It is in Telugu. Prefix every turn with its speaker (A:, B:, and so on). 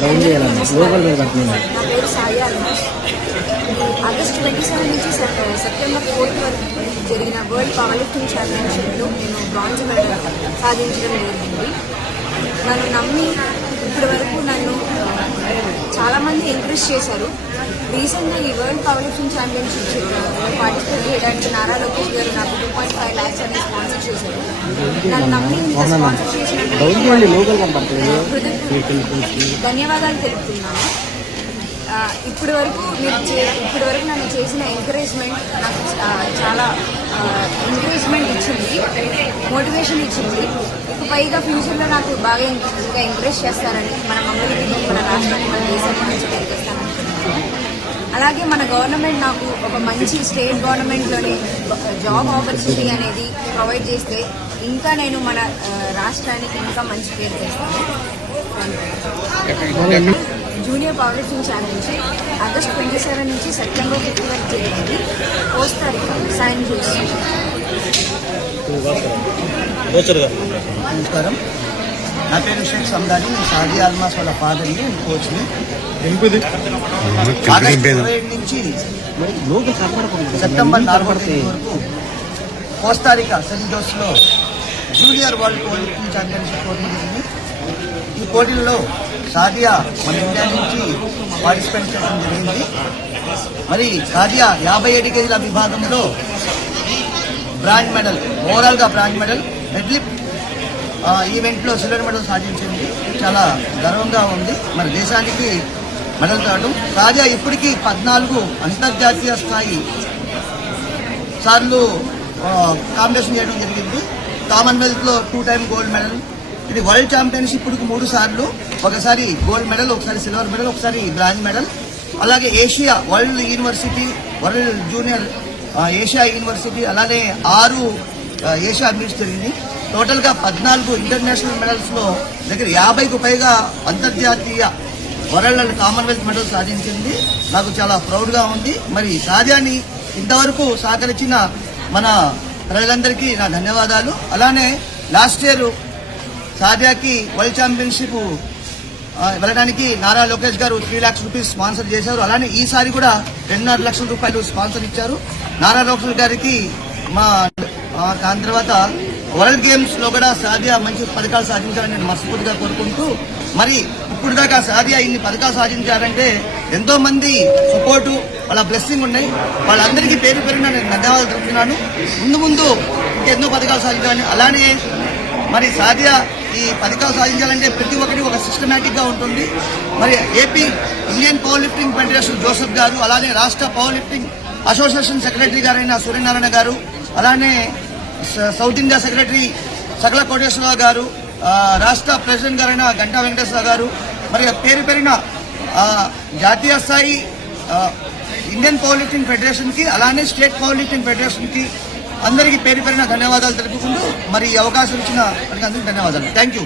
A: డౌన్ చేయాలన్న లోకల్ మీద పడుతుంది
B: నా పేరు Sai Almash August twenty seven నుంచి సెప్- సెప్టెంబర్ ఫోర్త్ వరకు జరిగిన వరల్డ్ పవర్ లిఫ్టింగ్ ఛాంపియన్షిప్లో నేను బ్రాంజ్ మెడల్ సాధించడం జరిగింది. నన్ను నమ్మి ఇప్పటి వరకు నన్ను ఆ, చాలామంది ఎంకరేజ్ చేశారు. రీసెంట్గా ఈ world power lifting championship participate చేయడానికి నారా లోకేష్ గారు నాకు టూ పాయింట్ ఫైవ్ ల్యాక్స్ అనేది స్పాన్సర్ చేశారు. నన్ను నమ్మి స్పాన్సర్ ధన్యవాదాలు. తెలుపుతున్నాను. ఇప్పటి వరకు మీరు చే- ఇప్పటి వరకు నన్ను చేసిన ఎంకరేజ్మెంట్ నాకు చాలా ఎంకరేజ్మెంట్ ఇచ్చింది. మోటివేషన్ ఇచ్చింది. ఇక పైగా ఫ్యూచర్లో నాకు బాగా ఇంకా ఎంకరేజ్ చేస్తారని మన మమ్మల్ని మన రాష్ట్రానికి మన దేశాన్ని మంచి తెలియజేస్తానని అలాగే మన గవర్నమెంట్ నాకు ఒక మంచి స్టేట్ గవర్నమెంట్లోనే జాబ్ ఆపర్చునిటీ అనేది ప్రొవైడ్ చేస్తే ఇంకా నేను మన రాష్ట్రానికి ఇంకా మంచి పేరు చేస్తాను జూనియర్ పవర్ లిఫ్టింగ్ నుంచి ఆగస్ట్ ట్వంటీ సెవెన్ నుంచి సెప్టెంబర్ ఫిఫ్త్ వరకు జరిగింది. కోస్తారికా సైన్ జూస్
C: నమస్కారం. నా పేరు షేక్ సందాని నేను సాది ఆల్మాస్ వాళ్ళ ఫాదర్ని కోచ్ని. ఆగస్టు ఇరవై ఏడు నుంచి సెప్టెంబర్ నాలుగో తేదీ వరకు కోస్తారికా సెంట్ జోస్లో జూనియర్ వరల్డ్ పవర్ ఛాంపియన్షిప్ పోటీ జరిగింది. ఈ పోటీల్లో సాదియా మన ఇండియా నుంచి పార్టిసిపేట్ చేయడం జరిగింది. మరి సాదియా యాభై ఏడు కేజీల విభాగంలో బ్రాంజ్ మెడల్ ఓవరాల్గా బ్రాంజ్ మెడల్ మెడ్లిప్ ఈవెంట్లో సిల్వర్ మెడల్ సాధించింది. చాలా గర్వంగా ఉంది. మన దేశానికి మెడల్ రావడం రాజా ఇప్పటికీ పద్నాలుగు అంతర్జాతీయ స్థాయి సార్లు కాంపిటీషన్ చేయడం జరిగింది. కామన్వెల్త్లో టూ టైం గోల్డ్ మెడల్ ఇది వరల్డ్ ఛాంపియన్షిప్ ఇప్పటికి మూడు సార్లు. ఒకసారి గోల్డ్ మెడల్ ఒకసారి సిల్వర్ మెడల్ ఒకసారి బ్రాంజ్ మెడల్ అలాగే Asia world university world junior Asia university అలానే ఆరు ఏషియా మీట్స్ జరిగింది. టోటల్గా పద్నాలుగు ఇంటర్నేషనల్ మెడల్స్లో దగ్గర యాభైకు పైగా అంతర్జాతీయ వరల్డ్ అండ్ కామన్వెల్త్ మెడల్ సాధించింది. నాకు చాలా ప్రౌడ్గా ఉంది. మరి సాధ్యాన్ని ఇంతవరకు సహకరించిన మన ప్రజలందరికీ నా ధన్యవాదాలు. అలానే లాస్ట్ ఇయర్ సాధ్యాకి వరల్డ్ ఛాంపియన్షిప్ వెళ్ళడానికి నారా లోకేష్ గారు త్రీ ల్యాక్స్ రూపీస్ స్పాన్సర్ చేశారు. అలానే ఈసారి కూడా రెండున్నర లక్షల రూపాయలు స్పాన్సర్ ఇచ్చారు. నారా లోకేష్ గారికి మా దాని తర్వాత వరల్డ్ గేమ్స్లో కూడా సాదియా మంచి పథకాలు సాధించాలని నేను మనస్ఫూర్తిగా కోరుకుంటూ మరి ఇప్పుడు దాకా సాదియా ఇన్ని పథకాలు సాధించారంటే ఎంతో మంది సపోర్టు వాళ్ళ బ్లెస్సింగ్ ఉన్నాయి. వాళ్ళందరికీ పేరు పేరున నేను ధన్యవాదాలు తెలుపుతున్నాను. ముందు ముందు ఇంకెన్నో పథకాలు సాధించాలని అలానే మరి సాధ్య ఈ పథకాలు సాధించాలంటే ప్రతి ఒక్కటి ఒక సిస్టమేటిక్గా ఉంటుంది. మరి AP Indian power lifting federation Joseph గారు అలానే రాష్ట్ర పవర్ లిఫ్టింగ్ అసోసియేషన్ సెక్రటరీ గారైన సూర్యనారాయణ గారు అలానే సౌత్ ఇండియా సెక్రటరీ సకల కోటేశ్వరరావు గారు రాష్ట్ర ప్రెసిడెంట్ గారైన గంటా వెంకటేశ్వర గారు మరి పేరు పేరిన జాతీయ స్థాయి ఇండియన్ పవర్ లిఫ్టింగ్ అలానే స్టేట్ పవర్ లిఫ్టింగ్ అందరికీ పేరు పేరిన ధన్యవాదాలు తెలుపుకుంటూ మరి ఈ అవకాశం ఇచ్చిన అందరికీ ధన్యవాదాలు. Thank you